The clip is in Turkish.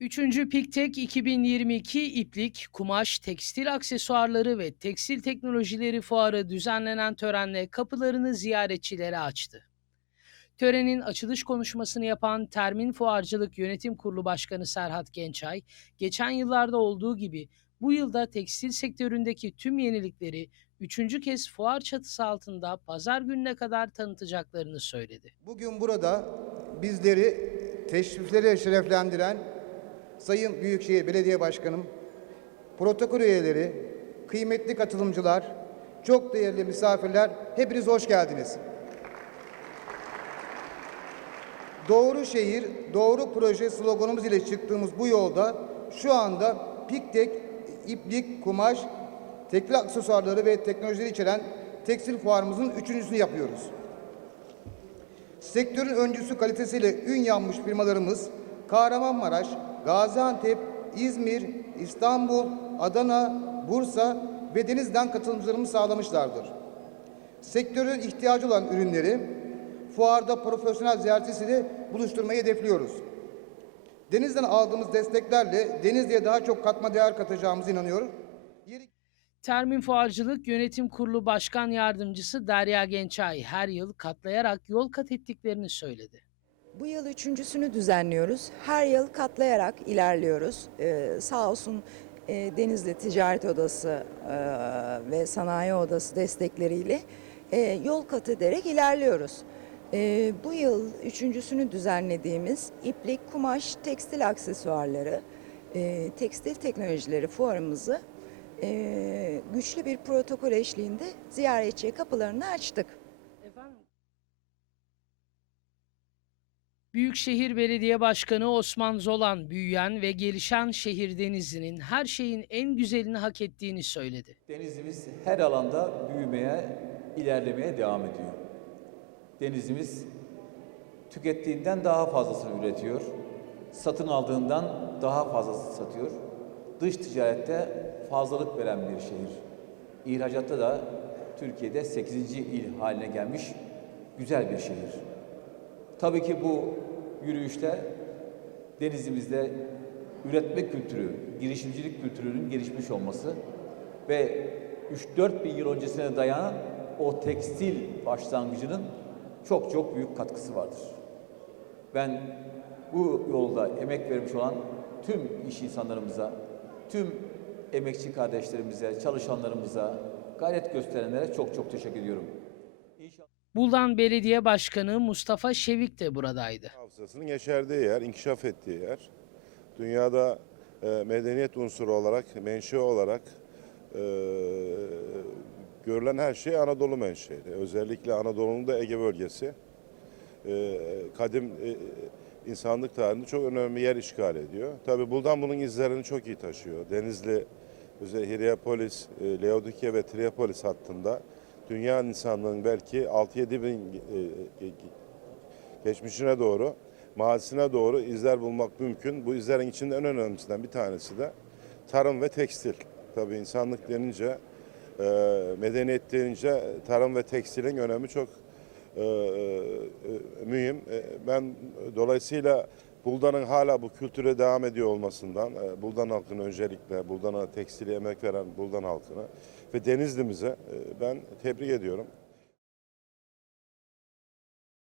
Üçüncü Piktek 2022 iplik, kumaş, tekstil aksesuarları ve tekstil teknolojileri fuarı düzenlenen törenle kapılarını ziyaretçilere açtı. Törenin açılış konuşmasını yapan Termin Fuarcılık Yönetim Kurulu Başkanı Serhat Gençay, geçen yıllarda olduğu gibi bu yılda tekstil sektöründeki tüm yenilikleri üçüncü kez fuar çatısı altında pazar gününe kadar tanıtacaklarını söyledi. Bugün burada bizleri teşrifleri şereflendiren Sayın Büyükşehir Belediye Başkanım, protokol üyeleri, kıymetli katılımcılar, çok değerli misafirler, hepiniz hoş geldiniz. Doğru şehir, doğru proje sloganımız ile çıktığımız bu yolda şu anda Piktek, iplik, kumaş, tekstil aksesuarları ve teknolojileri içeren tekstil fuarımızın üçüncüsünü yapıyoruz. Sektörün öncüsü kalitesiyle ün yanmış firmalarımız Kahramanmaraş, Gaziantep, İzmir, İstanbul, Adana, Bursa ve Denizli'den katılımcılarımız sağlamışlardır. Sektörün ihtiyacı olan ürünleri fuarda profesyonel ziyaretiyle buluşturmayı hedefliyoruz. Denizli'den aldığımız desteklerle Denizli'ye daha çok katma değer katacağımıza inanıyorum. Yeri- Termin Fuarcılık Yönetim Kurulu Başkan Yardımcısı Derya Gençay her yıl katlayarak yol kat ettiklerini söyledi. Bu yıl üçüncüsünü düzenliyoruz. Her yıl katlayarak ilerliyoruz. Ee, sağ olsun e, Denizli Ticaret Odası e, ve Sanayi Odası destekleriyle e, yol kat ederek ilerliyoruz. E, bu yıl üçüncüsünü düzenlediğimiz iplik, kumaş, tekstil aksesuarları, e, tekstil teknolojileri fuarımızı e, güçlü bir protokol eşliğinde ziyaretçiye kapılarını açtık. Büyükşehir Belediye Başkanı Osman Zolan büyüyen ve gelişen şehir Denizli'nin her şeyin en güzelini hak ettiğini söyledi. Denizimiz her alanda büyümeye, ilerlemeye devam ediyor. Denizimiz tükettiğinden daha fazlasını üretiyor. Satın aldığından daha fazlasını satıyor. Dış ticarette fazlalık veren bir şehir. İhracatta da Türkiye'de 8. il haline gelmiş güzel bir şehir. Tabii ki bu yürüyüşte denizimizde üretme kültürü, girişimcilik kültürünün gelişmiş olması ve 3-4 bin yıl öncesine dayanan o tekstil başlangıcının çok çok büyük katkısı vardır. Ben bu yolda emek vermiş olan tüm iş insanlarımıza, tüm emekçi kardeşlerimize, çalışanlarımıza, gayret gösterenlere çok çok teşekkür ediyorum. Buldan Belediye Başkanı Mustafa Şevik de buradaydı. hafızasının yeşerdiği yer, inkişaf ettiği yer. Dünyada e, medeniyet unsuru olarak, menşe olarak e, görülen her şey Anadolu menşeli. Özellikle Anadolu'nun da Ege bölgesi e, kadim e, insanlık tarihinde çok önemli yer işgal ediyor. Tabi Buldan bunun izlerini çok iyi taşıyor. Denizli, özellikle Hierapolis, e, Laodikya ve Triapolis hattında dünya insanlığının belki 6-7 bin e, e, geçmişine doğru, mazisine doğru izler bulmak mümkün. Bu izlerin içinde en önemlisinden bir tanesi de tarım ve tekstil. Tabii insanlık denince, e, medeniyet denince tarım ve tekstilin önemi çok mühim. Ben dolayısıyla Buldan'ın hala bu kültüre devam ediyor olmasından, e, Buldan halkını öncelikle, Buldan'a tekstili emek veren Buldan halkını ve Denizli'mize e, ben tebrik ediyorum.